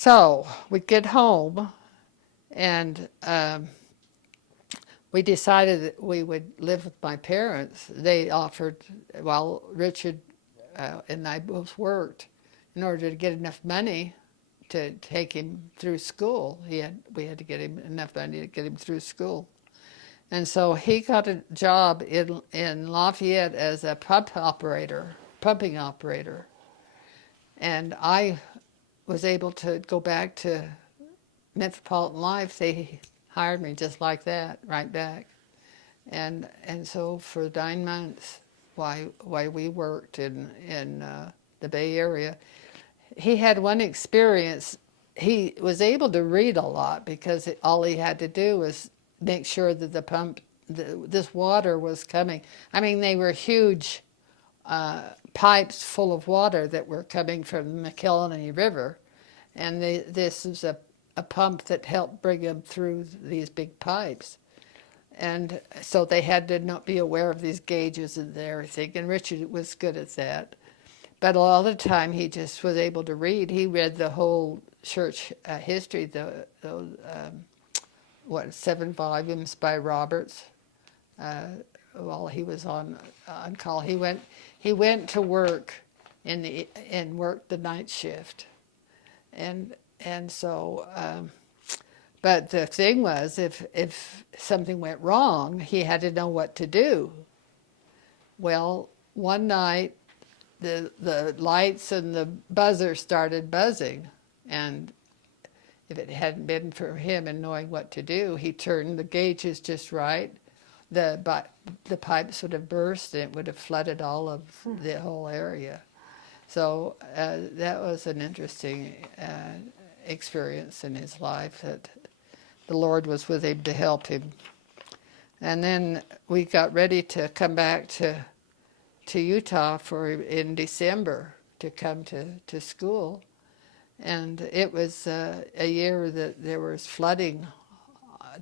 So we get home, and we decided that we would live with my parents. They offered, while Richard and I both worked, in order to get enough money to take him through school. We had to get him enough money to get him through school. And so he got a job in Lafayette as a pumping operator. And I was able to go back to Metropolitan Life. They hired me just like that, right back. And so for 9 months, while we worked in the Bay Area, he had one experience. He was able to read a lot because all he had to do was make sure that this water was coming. I mean, they were huge pipes full of water that were coming from the McKelney River, and this is a pump that helped bring them through these big pipes. And so they had to not be aware of these gauges and everything, and Richard was good at that. But a lot of the time he just was able to read. He read the whole church history, the 7 volumes by Roberts, while he was on call. He went to work and worked the night shift, and so. But the thing was, if something went wrong, he had to know what to do. Well, one night, the lights and the buzzer started buzzing, and if it hadn't been for him and knowing what to do, he turned the gauges just right. The pipes would have burst, and it would have flooded all of the whole area. So that was an interesting experience in his life, that the Lord was with him to help him. And then we got ready to come back to Utah in December to come to school. And it was a year that there was flooding.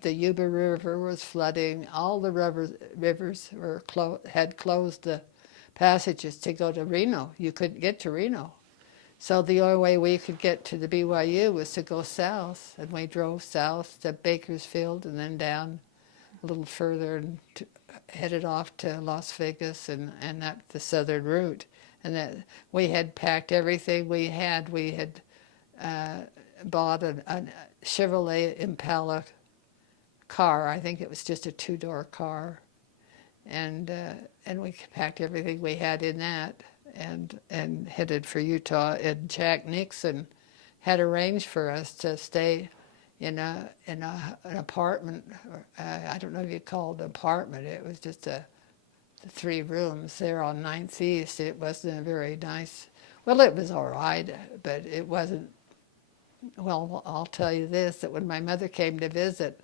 The Yuba River was flooding. All the rivers had closed the passages to go to Reno. You couldn't get to Reno. So the only way we could get to the BYU was to go south, and we drove south to Bakersfield and then down a little further and headed off to Las Vegas and up the southern route. And that we had packed everything we had. We had bought a Chevrolet Impala car. I think it was just a 2-door car, and we packed everything we had in that. And headed for Utah. And Jack Nixon had arranged for us to stay in an apartment. I don't know if you call it an apartment. It was just 3 rooms there on 9th East. It wasn't a very nice. Well, it was all right, but it wasn't. Well, I'll tell you this: that when my mother came to visit,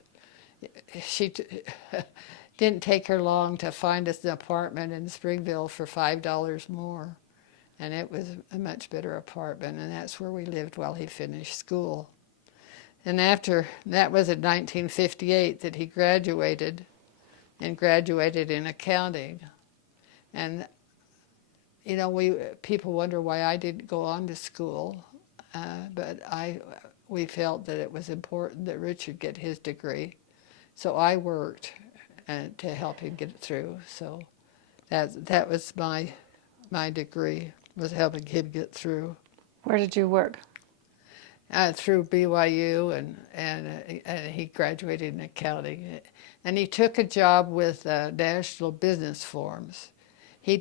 she didn't take her long to find us an apartment in Springville for $5 more. And it was a much better apartment, and that's where we lived while he finished school. And after that was in 1958 that he graduated, and graduated in accounting. And you know, people wonder why I didn't go on to school, but we felt that it was important that Richard get his degree, so I worked to help him get it through. So that was my degree, was helping him get through. Where did you work? Through BYU, and he graduated in accounting. And he took a job with National Business Forums. He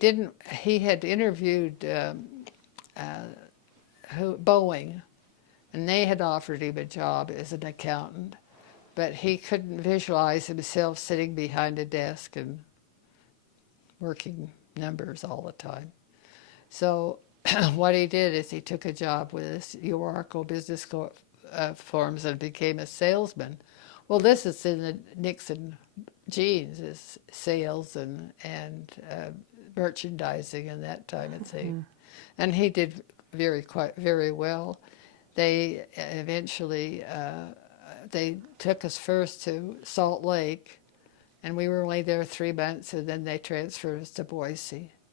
had interviewed Boeing, and they had offered him a job as an accountant, but he couldn't visualize himself sitting behind a desk and working numbers all the time. So what he did is he took a job with Oracle Business Forums and became a salesman. Well, this is in the Nixon genes, is sales and merchandising and that type of thing. Mm-hmm. And he did very well. They eventually they took us first to Salt Lake, and we were only there 3 months, and then they transferred us to Boise.